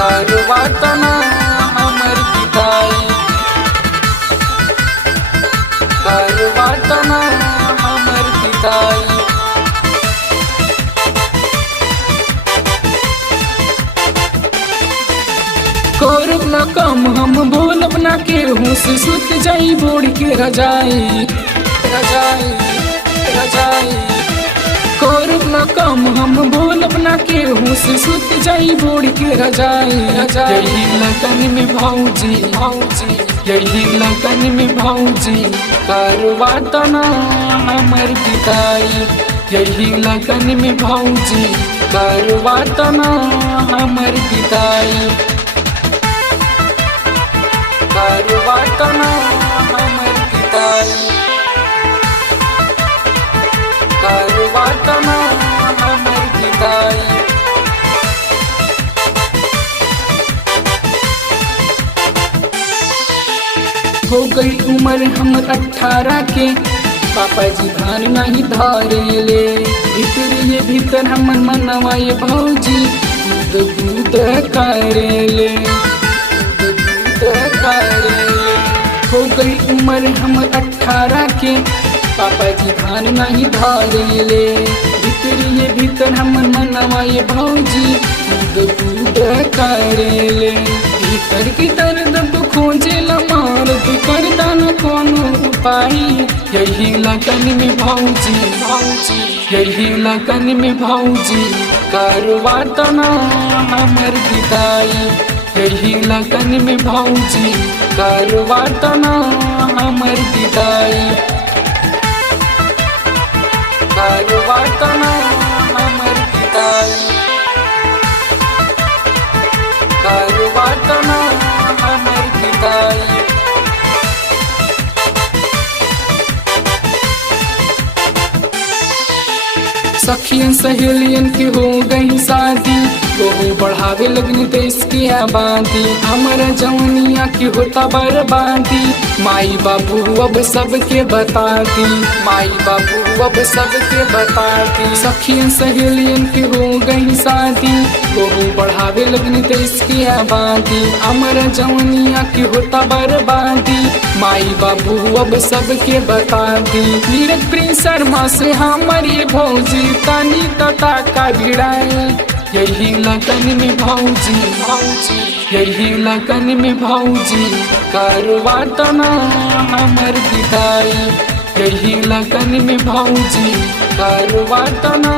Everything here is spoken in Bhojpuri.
करवातना हमर विदाई, करवातना हमर विदाई। करब न कम हम बोलब न केहू से, सुत जाई बोड़ के रजाई रजाई रजाई। करब न कम हम बोलब न केहू से, सुत जाई बोड़ के रजाई रजाई। यही लगन में भौजी भौजी, यही लगन में भौजी, करवातना हमर विदाई। यही लगन में भौजी, करवातना हमर विदाई, करवातना हमर विदाई, करवातना हमर विदाई। हो गई उम्र हमर 18 के, पापा जी धान नहीं धारे ले। भीतर ये भीतर हमर मनवा ये भौजी, दूध दूध करेले करेले। हो गई उम्र हमर 18 के, पापा जी धान नहीं धारे ले। भीतर ये भीतर हमर मनवा ये भौजी, दूध दूध करेले। भीतर की दर्द खोजे मार तू कर दाना कोनो उपाय। यही लगन में भौजी भौजी, यही लगन में भौजी, करवातना हमर विदाई। यही लगन में भौजी, करवातना हमर विदाई, करवातना हमर विदाई, करवातना हमर विदाई। सखियन सहेलियन के हो गई शादी, वो बढ़ावे लगनी देश की आबादी। हमारा जवनिया की होता बर्बादी, माई बाबू अब सबके बता दी, माई बाबू अब सबके बता दी। सखियन सहेलियन के हो गई शादी, वो बढ़ावे लगनी देश की आबादी। हमारा जवनिया की होता बर्बादी, माई बाबू अब सबके बता दी। नीरज प्रिंस शर्मा से हमारी भौजी, तानी तता का भिड़ाए। यही लगन में भौजी भौजी, यही लगन में भौजी, करवातना हमर विदाई। यही लगन में भौजी, करवातना